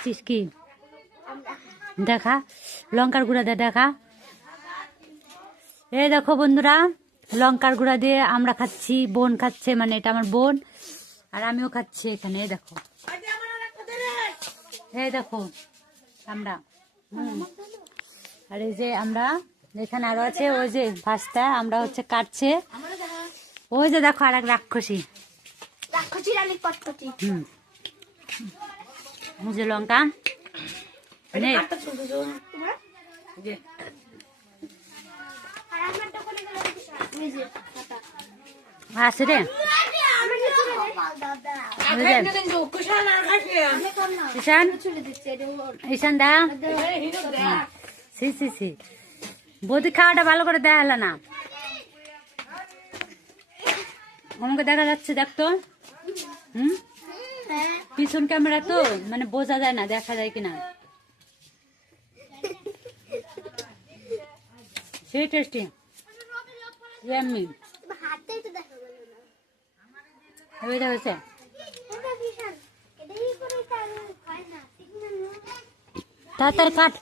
খাচ্ছিস কি? দেখা লঙ্কার গুঁড়া দিয়ে দেখা। এই দেখো বন্ধুরা, লঙ্কার গুঁড়া দিয়ে আমরা খাচ্ছি, বোন খাচ্ছে, মানে এটা আমার বোন আর আমিও খাচ্ছি এখানে। এই দেখো, এই দেখো আমরা আর এই যে আমরা এখানে আরো আছে, ওই যে ভাস্তা আমরা হচ্ছে কাটছে। ওই যে দেখো আর এক রাক্ষসী, যে লঙ্কা আছে রে ঈশান দা। বৌদি খাওয়াটা ভালো করে দেয়া হলো না, আমাকে দেখা যাচ্ছে দেখতো। পিছন ক্যামেরা তো মানে বোঝা যায় না, দেখা যায় কিনা। সেই টেস্টি ইয়াম্মি হয়েছে। তাড়াতাড়ি কাট।